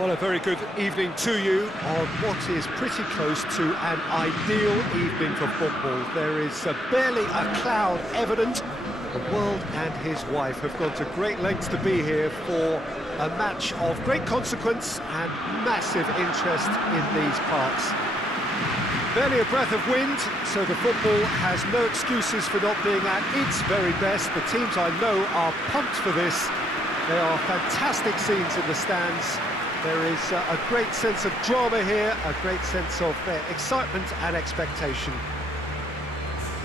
Well, a very good evening to you on what is pretty close to an ideal evening for football. There is barely a cloud evident. The world and his wife have gone to great lengths to be here for a match of great consequence and massive interest in these parts. Barely a breath of wind, so the football has no excuses for not being at its very best. The teams I know are pumped for this. There are fantastic scenes in the stands. There is a great sense of drama here, a great sense of excitement and expectation.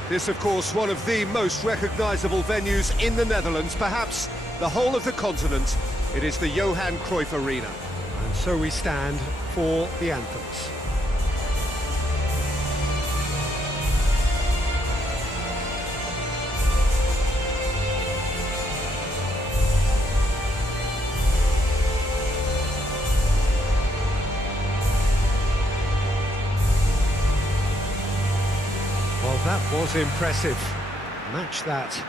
This, of course, one of the most recognisable venues in the Netherlands, perhaps the whole of the continent. It is the Johan Cruyff Arena. And so we stand for the anthems. Well, that was impressive. Match that.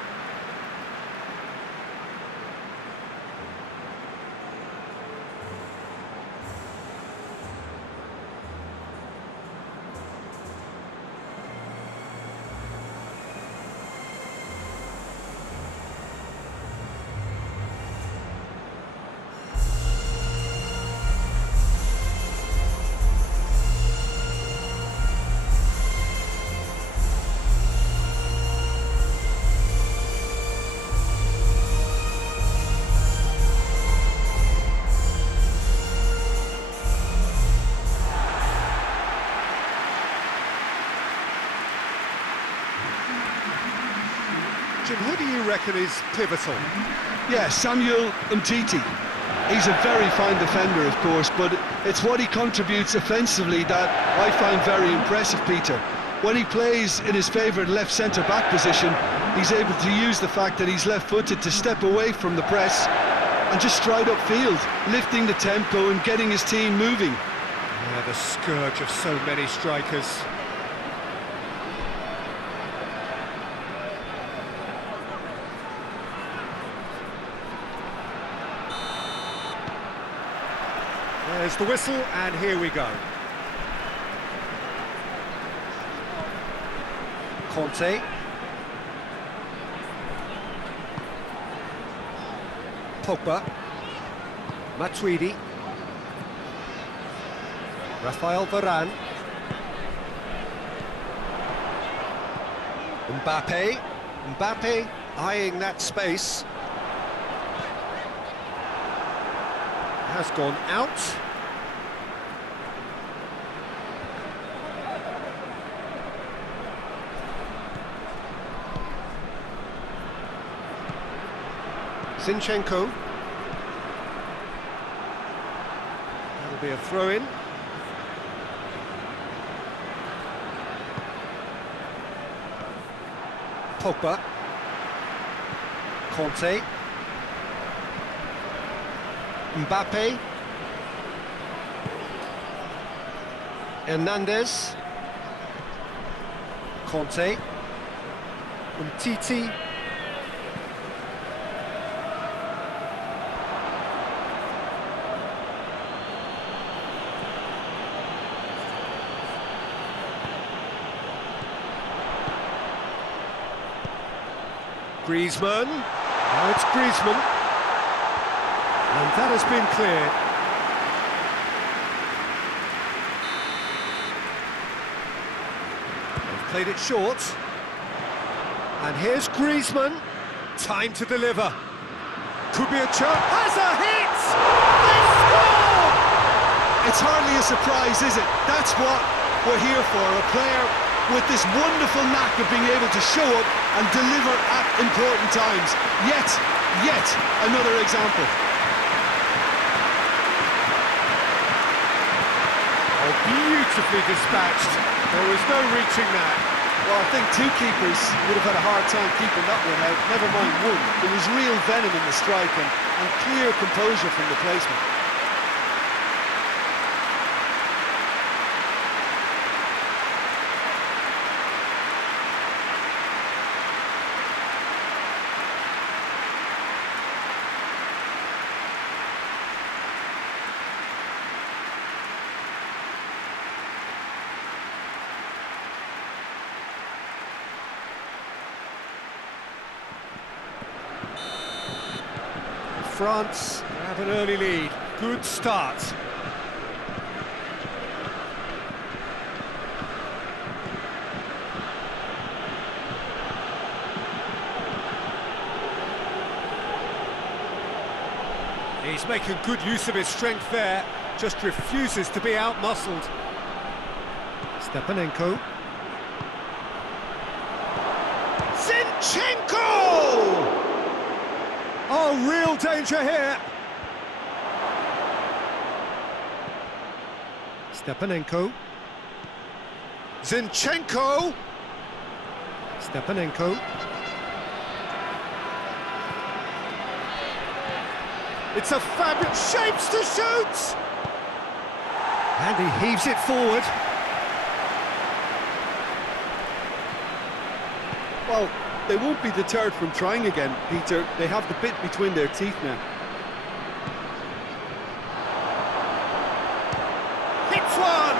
Jim, who do you reckon is pivotal? Yeah, Samuel Umtiti. He's a very fine defender, of course, but it's what he contributes offensively that I find very impressive, Peter. When he plays in his favourite left centre-back position, he's able to use the fact that he's left-footed to step away from the press and just stride upfield, lifting the tempo and getting his team moving. Yeah, the scourge of so many strikers. There's the whistle, and here we go. Conte. Pogba. Matuidi. Rafael Varane. Mbappe. Mbappe eyeing that space. Has gone out. Zinchenko. That'll be a throw-in. Pogba. Conte. Mbappe. Hernandez. Conte. Umtiti. Griezmann. Now it's Griezmann. And that has been cleared. They've played it short. And here's Griezmann. Time to deliver. Could be a chance. Has a hit! They score! It's hardly a surprise, is it? That's what we're here for. A player with this wonderful knack of being able to show up and deliver at important times. Yet another example. Oh, beautifully dispatched. There was no reaching that. Well, I think two keepers would have had a hard time keeping that one out, never mind one. There was real venom in the strike and clear composure from the placement. France have an early lead. Good start. He's making good use of his strength there, just refuses to be out-muscled. Stepanenko. Zinchenko! Oh, real danger here. Stepanenko. Zinchenko! Stepanenko. It's a fabulous shapes to shoot! And he heaves it forward. Well, they won't be deterred from trying again, Peter. They have the bit between their teeth now. Hits one!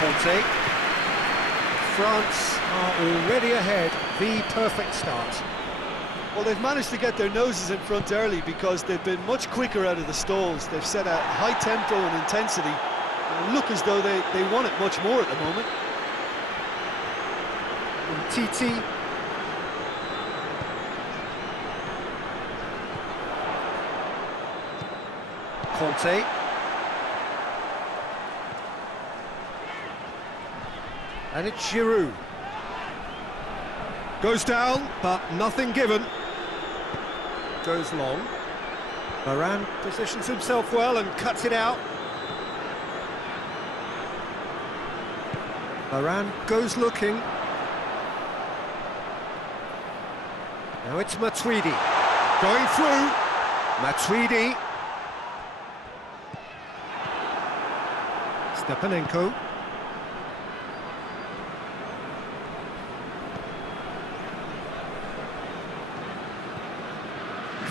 Conte. France are already ahead. The perfect start. Well, they've managed to get their noses in front early because they've been much quicker out of the stalls. They've set a high tempo and intensity and look as though they want it much more at the moment. Titi. Conte. And it's Giroud. Goes down, but nothing given. Goes long. Varane positions himself well and cuts it out. Varane goes looking. Now it's Matuidi. Going through. Matuidi. Stepanenko.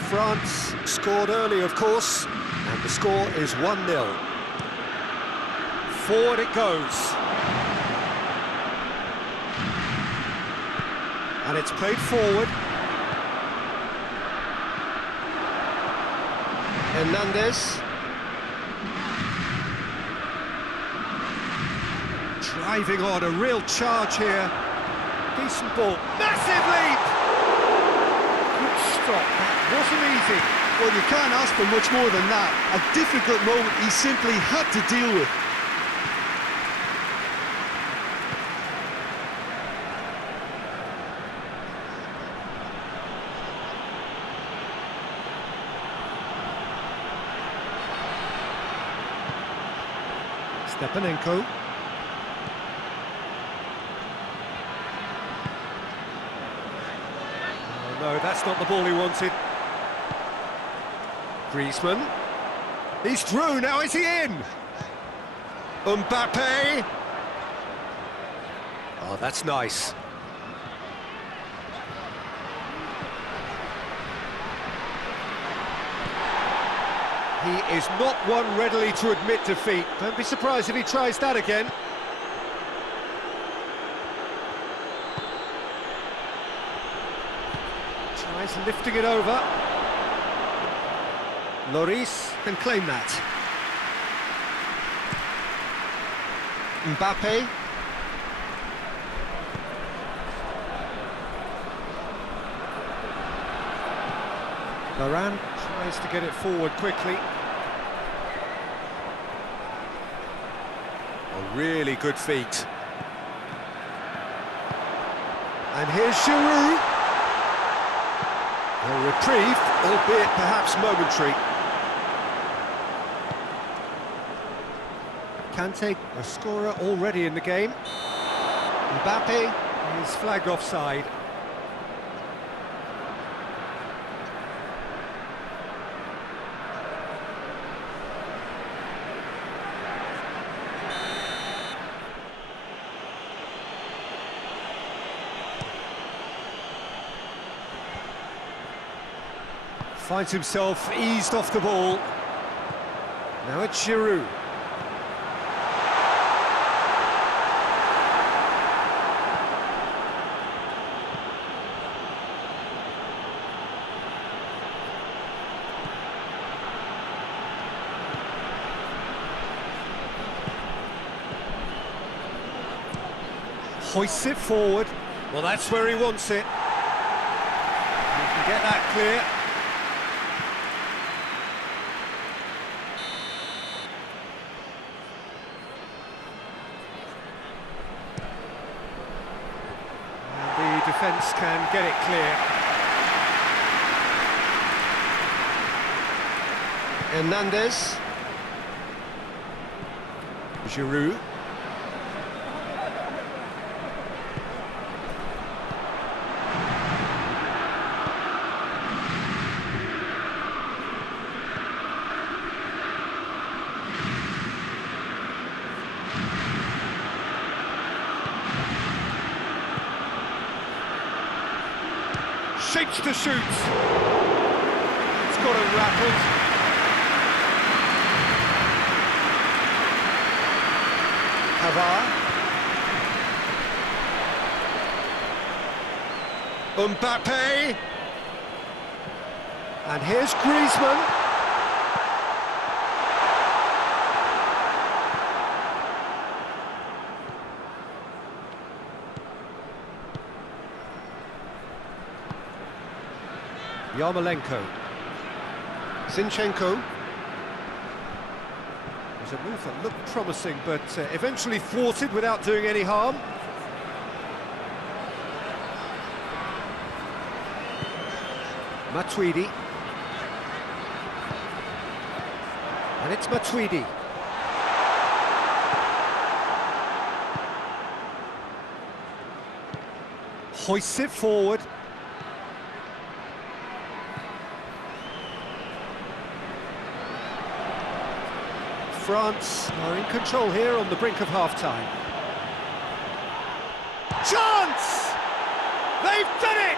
France scored early, of course, and the score is 1-0. Forward it goes. And it's played forward. Hernandez. Driving on, a real charge here. Decent ball. Massive leap! Good stop. That wasn't easy. Well, you can't ask for much more than that. A difficult moment he simply had to deal with. Stepanenko. Oh no, that's not the ball he wanted. Griezmann. He's through, now is he in? Mbappe. Oh, that's nice. He is not one readily to admit defeat. Don't be surprised if he tries that again. Tries lifting it over. Lloris can claim that. Mbappe. Varane tries to get it forward quickly. A really good feat. And here's Giroud. A reprieve, albeit perhaps momentary. Kante, a scorer already in the game. Mbappe is flagged offside. Finds himself eased off the ball. Now it's Giroud. Hoists it forward. Well, that's where he wants it. He can get that clear. And the defence can get it clear. Hernandez. Giroud. Shapes to shoot. It's got it rattled. Mbappe, and here's Griezmann. Yarmolenko, Zinchenko. It was a move that looked promising, but eventually thwarted without doing any harm. Matuidi. And it's Matuidi. Hoists it forward. France are in control here on the brink of half-time. Chance! They've done it!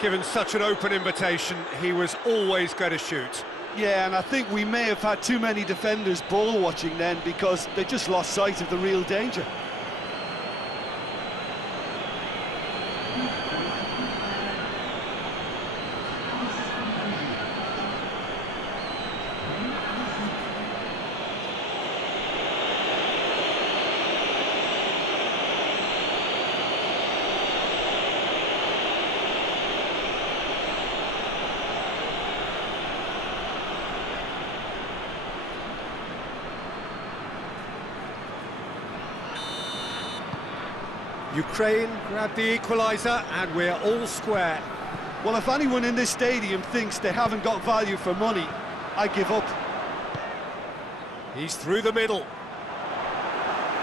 Given such an open invitation, he was always going to shoot. Yeah, and I think we may have had too many defenders ball watching then, because they just lost sight of the real danger. Ukraine grabbed the equaliser and we're all square. Well, if anyone in this stadium thinks they haven't got value for money, I give up. He's through the middle.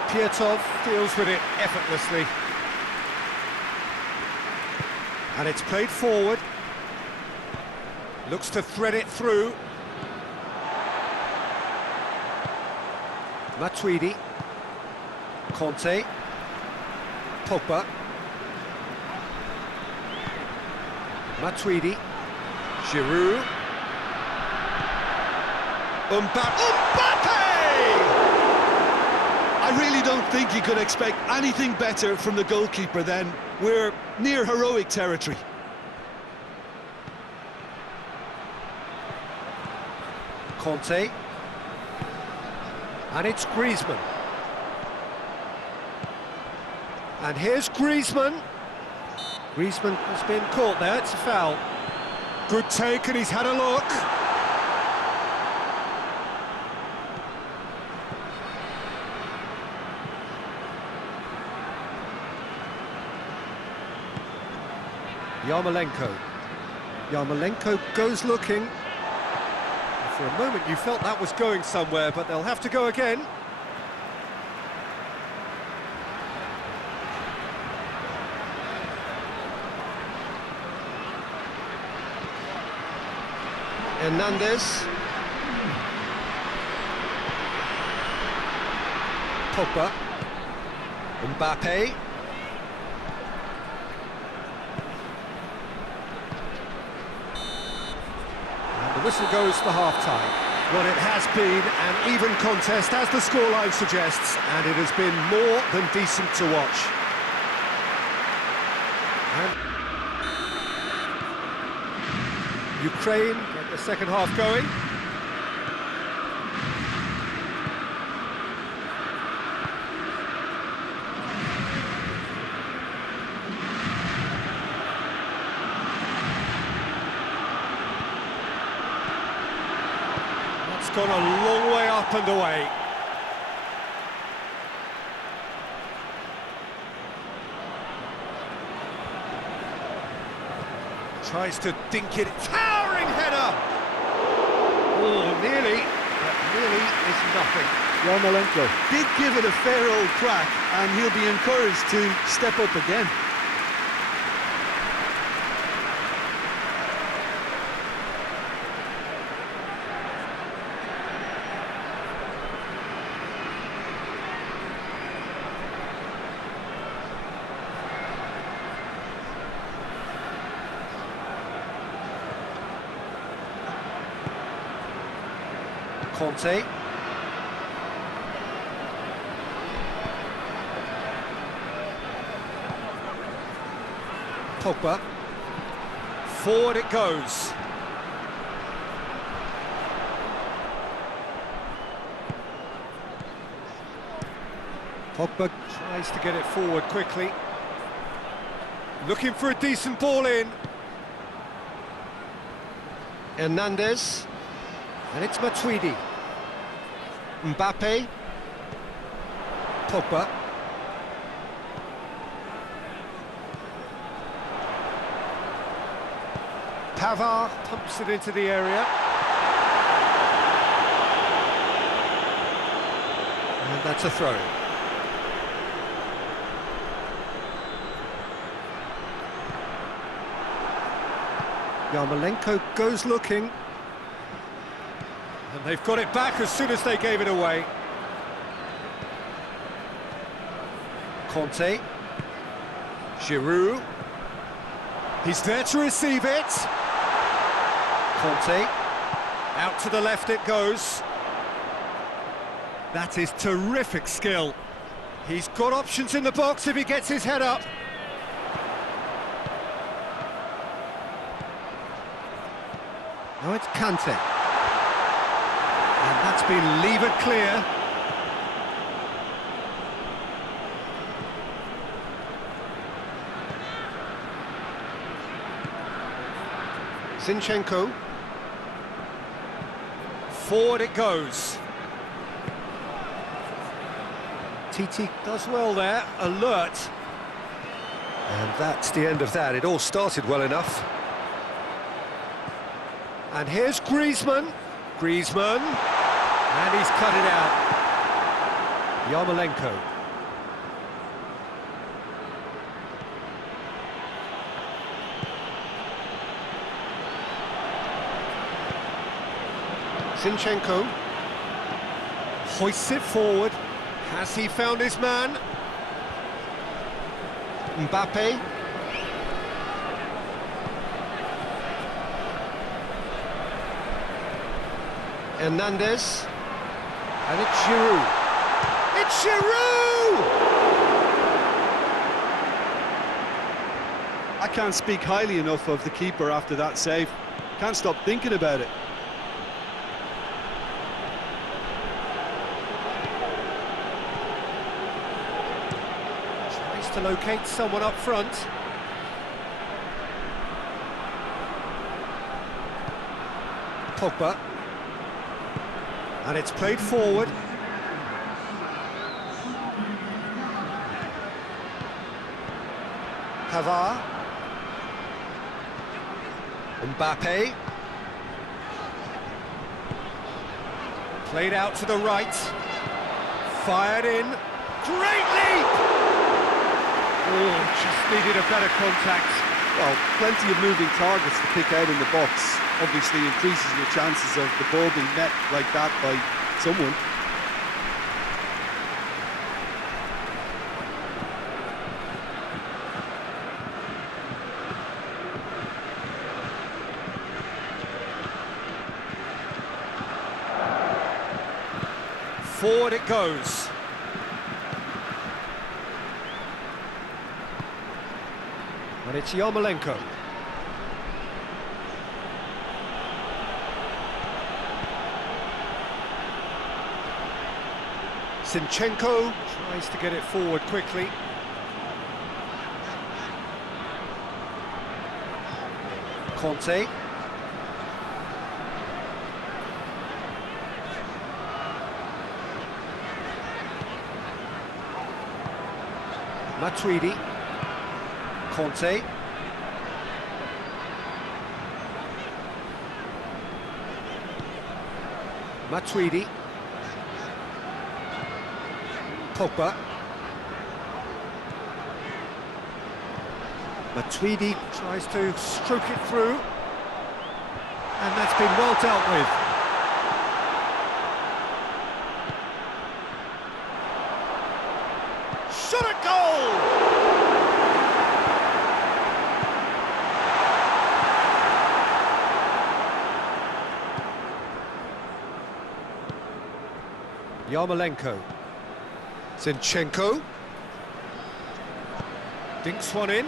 Pietov deals with it effortlessly. And it's played forward. Looks to thread it through. Matuidi. Conte. Copa. Matuidi. Giroud. Mbappe! I really don't think you could expect anything better from the goalkeeper then. We're near heroic territory. Conte. And it's Griezmann. And here's Griezmann. Griezmann has been caught there, it's a foul. Good take, and he's had a look. Yarmolenko. Yarmolenko goes looking. For a moment you felt that was going somewhere, but they'll have to go again. Hernandez. Copa. Mbappe. And the whistle goes for half-time. Well, it has been an even contest, as the scoreline suggests, and it has been more than decent to watch. And Ukraine get the second half going. gone a long way up and away. Tries to dink it, towering header! Oh, nearly, but nearly is nothing. Yarmolenko did give it a fair old crack, and he'll be encouraged to step up again. Conte. Pogba. Forward it goes. Pogba tries to get it forward quickly. Looking for a decent ball in. Hernandez. And it's Matuidi. Mbappe. Pogba. Pavard pumps it into the area. And that's a throw. Yarmolenko goes looking. And they've got it back as soon as they gave it away. Conte. Giroud. He's there to receive it. Conte. Out to the left it goes. That is terrific skill. He's got options in the box if he gets his head up. Now it's Kante. And that's been levered clear. Zinchenko. Forward it goes. Titi does well there, alert. And that's the end of that. It all started well enough. And here's Griezmann. Griezmann. And he's cut it out. Yarmolenko. Zinchenko hoists it forward. Has he found his man? Mbappe. Hernandez. And it's Giroud. It's Giroud! I can't speak highly enough of the keeper after that save. Can't stop thinking about it. To locate someone up front. Pogba. And it's played forward. Pavard. Mbappe. Played out to the right. Fired in. Great leap! Oh, just needed a better contact. Well, plenty of moving targets to pick out in the box. Obviously increases your chances of the ball being met like that by someone. Forward it goes. And it's Yarmolenko. Zinchenko tries to get it forward quickly. Conte. Matuidi. Conte. Matuidi. Pogba. Matuidi tries to stroke it through. And that's been well dealt with. Shot at goal! Yarmolenko. Zinchenko. Dinks one in.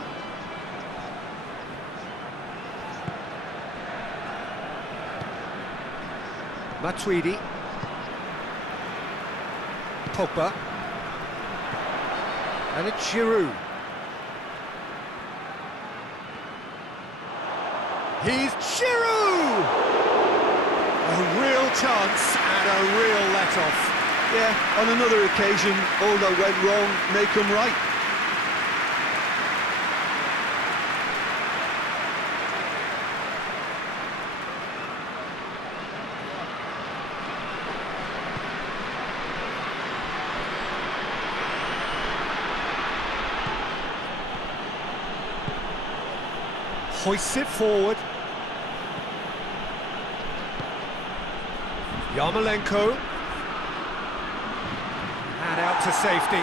Matuidi. Pogba. And it's Giroud. He's Giroud! A real chance and a real let-off. Yeah, on another occasion, all that went wrong may come right. Hoists it forward. Yarmolenko. And out to safety.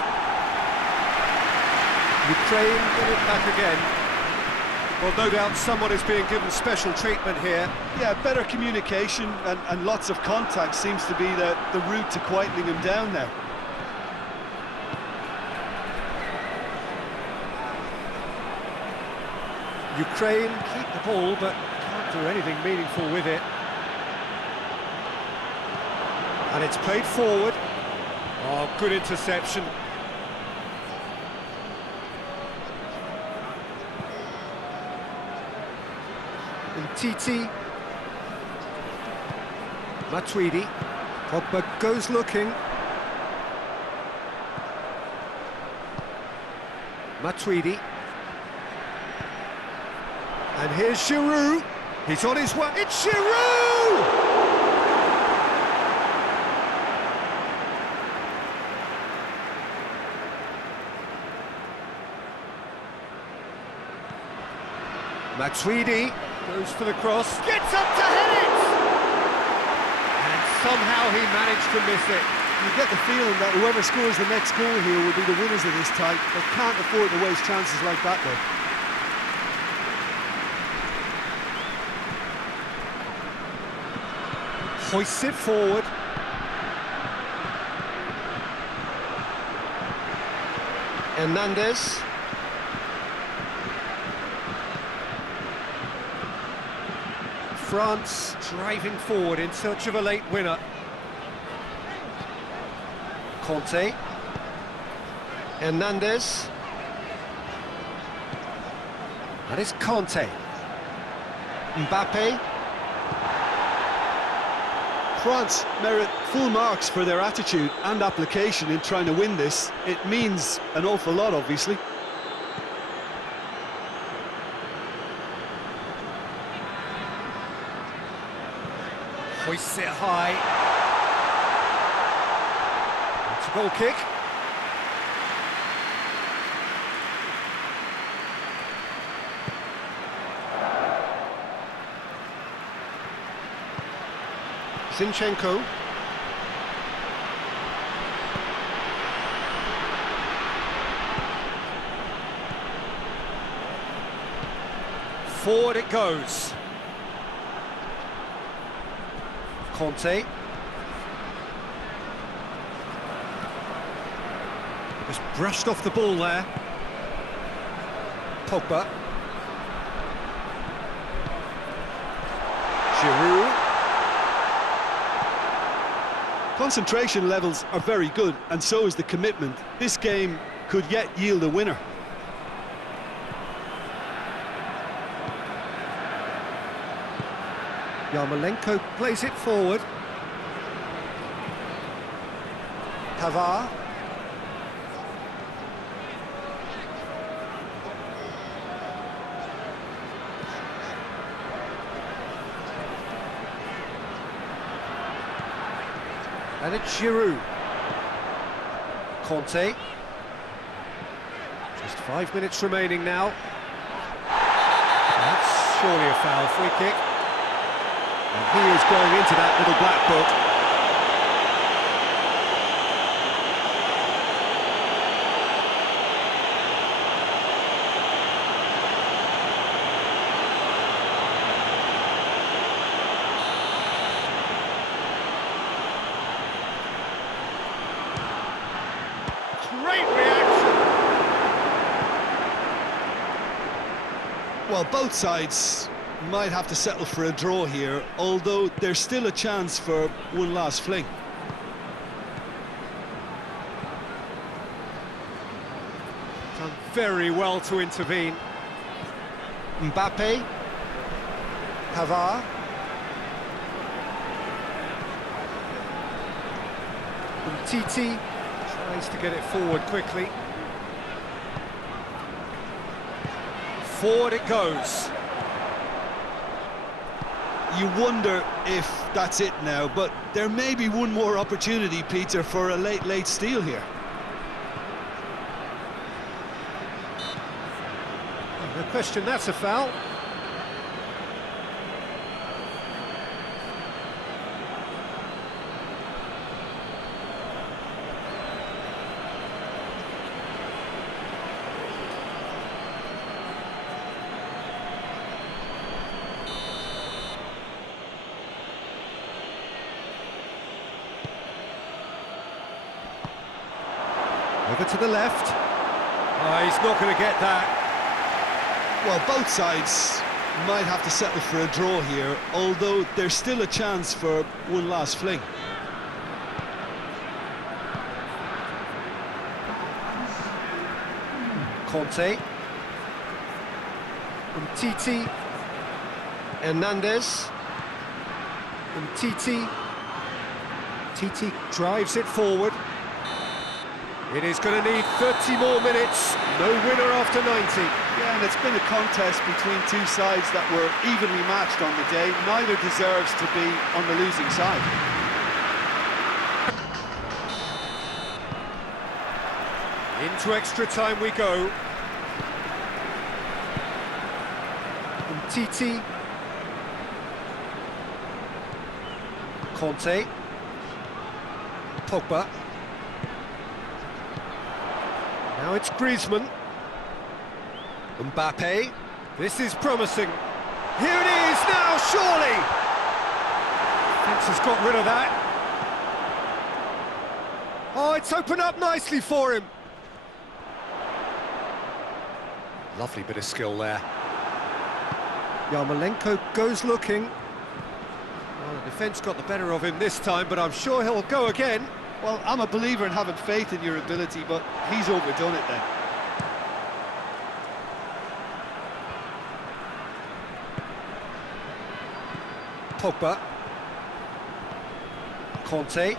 Ukraine get it back again. Well, no doubt someone is being given special treatment here. Yeah, better communication and lots of contact seems to be the route to quietening him down now. Ukraine keep the ball, but can't do anything meaningful with it. And it's played forward. Oh, good interception. Titi. Matuidi. Pogba goes looking. Matuidi. And here's Giroud. He's on his way. It's Giroud! Matuidi goes for the cross. Gets up to hit it! And somehow he managed to miss it. You get the feeling that whoever scores the next goal here will be the winners of this tie. They can't afford to waste chances like that, though. Hoists it forward. Hernandez. France driving forward in search of a late winner. Conte. Hernandez. That is Conte. Mbappe. France merit full marks for their attitude and application in trying to win this. It means an awful lot, obviously. Hoists it high. It's a goal kick. Zinchenko. Forward it goes. Conte. Just brushed off the ball there. Pogba. Giroud. Concentration levels are very good, and so is the commitment. This game could yet yield a winner. Yarmolenko plays it forward. Pavard. And it's Giroud. Conte. Just 5 minutes remaining now. That's surely a foul, free kick. And he is going into that little black book. Great reaction! Well, both sides might have to settle for a draw here, although there's still a chance for one last fling. Done very well to intervene. Mbappe. Pavard. Titi tries to get it forward quickly. Forward it goes. You wonder if that's it now, but there may be one more opportunity, Peter, for a late steal here. No question, that's a foul. Over to the left. Oh, he's not going to get that. Well, both sides might have to settle for a draw here, although there's still a chance for one last fling. Conte. Titi. Hernandez. Titi. Titi drives it forward. It is going to need 30 more minutes. No winner after 90. Yeah, and it's been a contest between two sides that were evenly matched on the day. Neither deserves to be on the losing side. Into extra time we go. Titi. Conte. Pogba. Now it's Griezmann. Mbappe. This is promising. Here it is now, surely! Fence has got rid of that. Oh, it's opened up nicely for him. Lovely bit of skill there. Yarmolenko goes looking. Well, the defence got the better of him this time, but I'm sure he'll go again. Well, I'm a believer in having faith in your ability, but he's overdone it then. Pogba. Conte.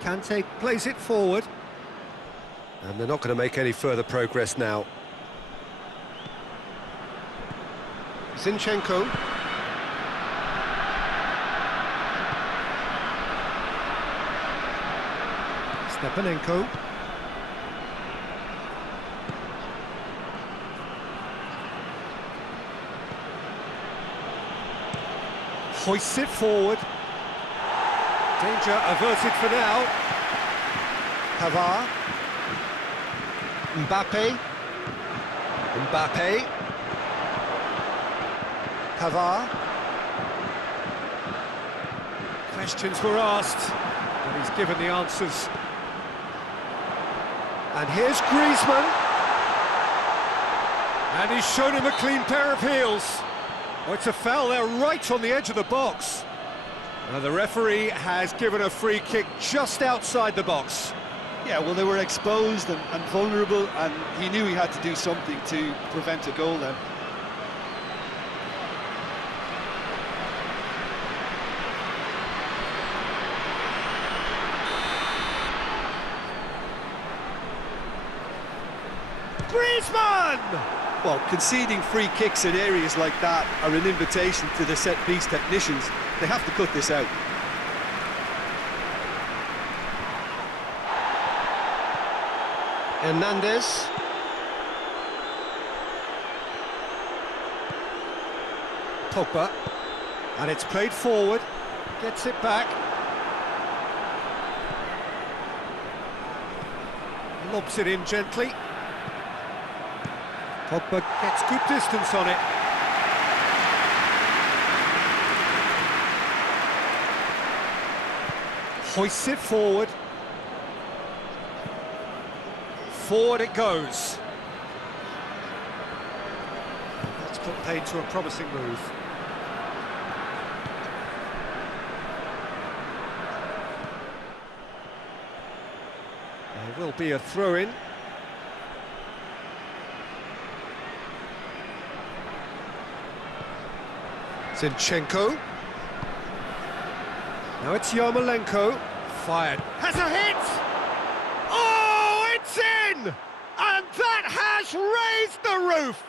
Kante plays it forward. And they're not going to make any further progress now. Zinchenko. Stepanenko. Hoists it forward. Danger averted for now. Pavard. Mbappe. Mbappe. Pavard. Questions were asked, but he's given the answers. And here's Griezmann. And he's shown him a clean pair of heels. Oh, it's a foul there right on the edge of the box. Now the referee has given a free kick just outside the box. Yeah, well, they were exposed and vulnerable, and he knew he had to do something to prevent a goal then. Griezmann! Well, conceding free kicks in areas like that are an invitation to the set-piece technicians. They have to cut this out. Hernandez. Pogba. And it's played forward. Gets it back. Lobs it in gently. Pogba gets good distance on it. Hoists it forward. Forward it goes. That's put paid to a promising move. There will be a throw-in. Zinchenko. Now it's Yarmolenko. Fired. Has a hit! Oh, it's in! And that has raised the roof!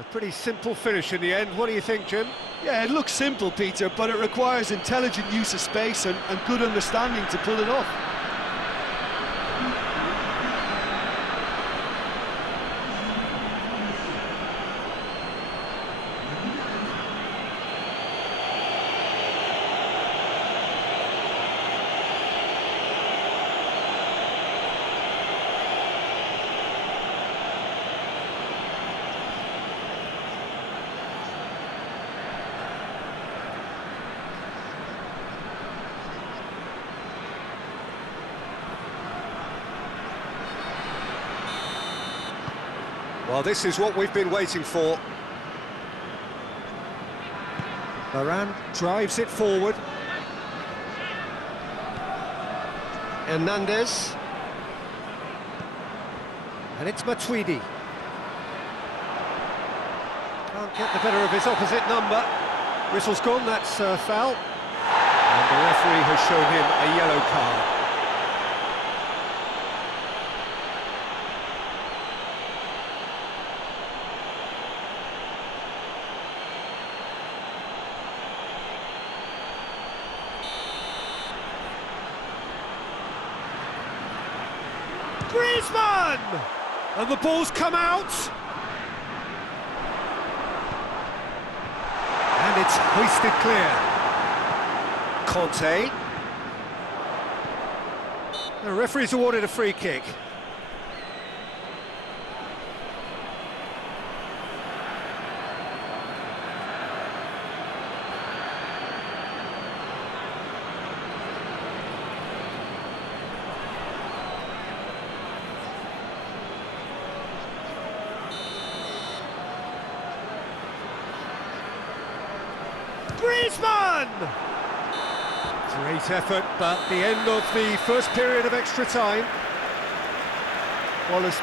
A pretty simple finish in the end. What do you think, Jim? Yeah, it looks simple, Peter, but it requires intelligent use of space and good understanding to pull it off. Well, this is what we've been waiting for. Varane drives it forward. Hernandez. And it's Matuidi. Can't get the better of his opposite number. Whistle's gone, that's foul. And the referee has shown him a yellow card. Griezmann! And the ball's come out. And it's hoisted clear. Conte. The referee's awarded a free kick. Griezmann! Great effort, but the end of the first period of extra time. Wallace.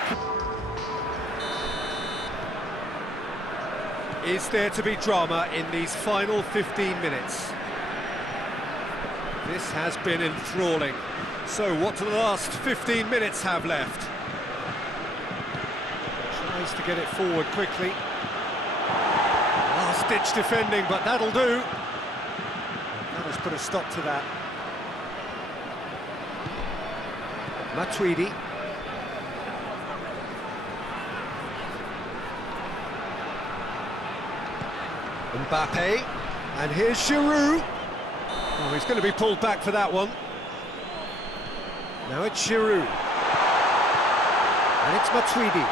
Is there to be drama in these final 15 minutes? This has been enthralling. So what do the last 15 minutes have left? Tries to get it forward quickly. Last-ditch defending, but that'll do. That has put a stop to that. Matuidi. Mbappe. And here's Giroud. Oh, he's going to be pulled back for that one. Now it's Giroud. And it's Matuidi.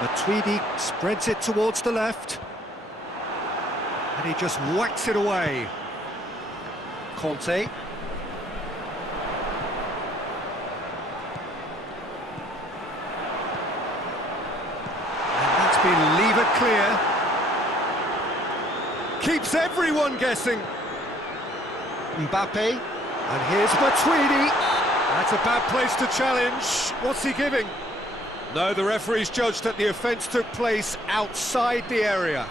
Matuidi spreads it towards the left. And he just whacks it away. Conte. And that's been levered clear. Keeps everyone guessing. Mbappe. And here's Matuidi. That's a bad place to challenge. What's he giving? No, the referee's judged that the offence took place outside the area.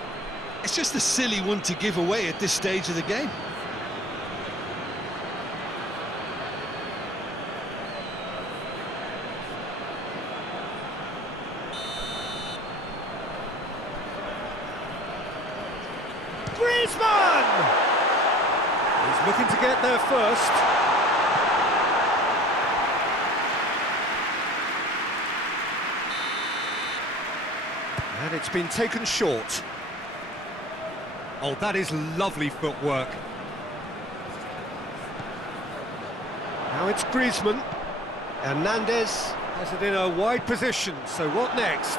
It's just a silly one to give away at this stage of the game. Griezmann! He's looking to get there first. And it's been taken short. Oh, that is lovely footwork. Now it's Griezmann. Hernandez has it in a wide position, so what next?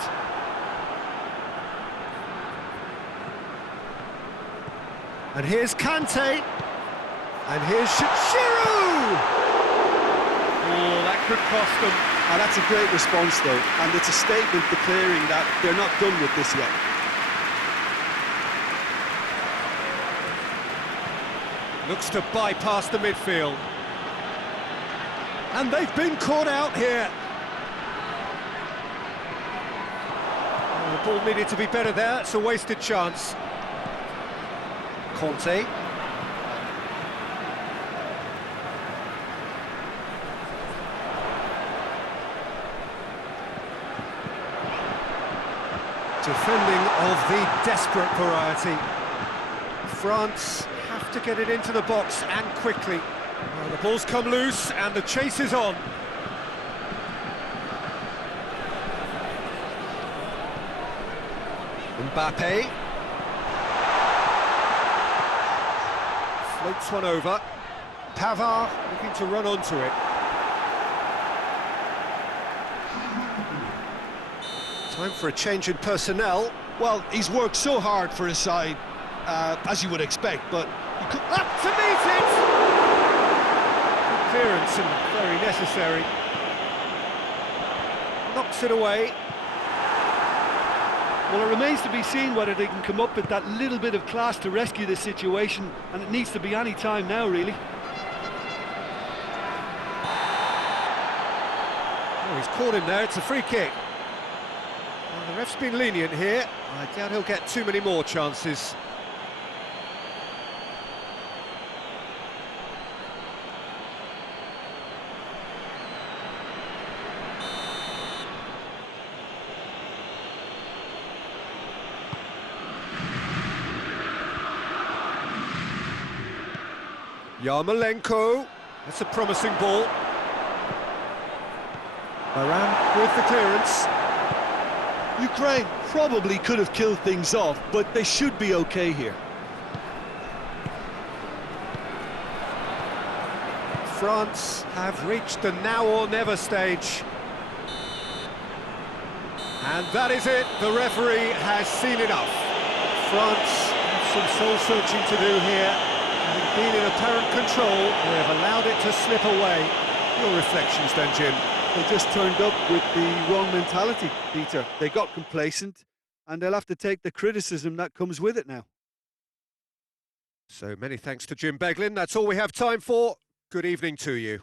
And here's Kante. And here's Giroud! Oh, that could cost them. And that's a great response, though, and it's a statement declaring that they're not done with this yet. Looks to bypass the midfield. And they've been caught out here. Oh, the ball needed to be better there. It's a wasted chance. Conte. Defending of the desperate variety. France have to get it into the box and quickly. Well, the ball's come loose and the chase is on. Mbappe. Floats one over. Pavard looking to run onto it. Time for a change in personnel. Well, he's worked so hard for his side, as you would expect, but he could... Up to meet it! Good clearance and very necessary. Knocks it away. Well, it remains to be seen whether they can come up with that little bit of class to rescue this situation, and it needs to be any time now, really. Oh, he's caught him there, it's a free kick. Well, the ref's been lenient here. I doubt he'll get too many more chances. Yarmolenko, that's a promising ball. Varane with the clearance. Ukraine probably could have killed things off, but they should be okay here. France have reached the now or never stage. And that is it, the referee has seen enough. France have some soul-searching to do here. Having been in apparent control, they have allowed it to slip away. Your reflections then, Jim? They just turned up with the wrong mentality, Peter. They got complacent, and they'll have to take the criticism that comes with it now. So many thanks to Jim Beglin. That's all we have time for. Good evening to you.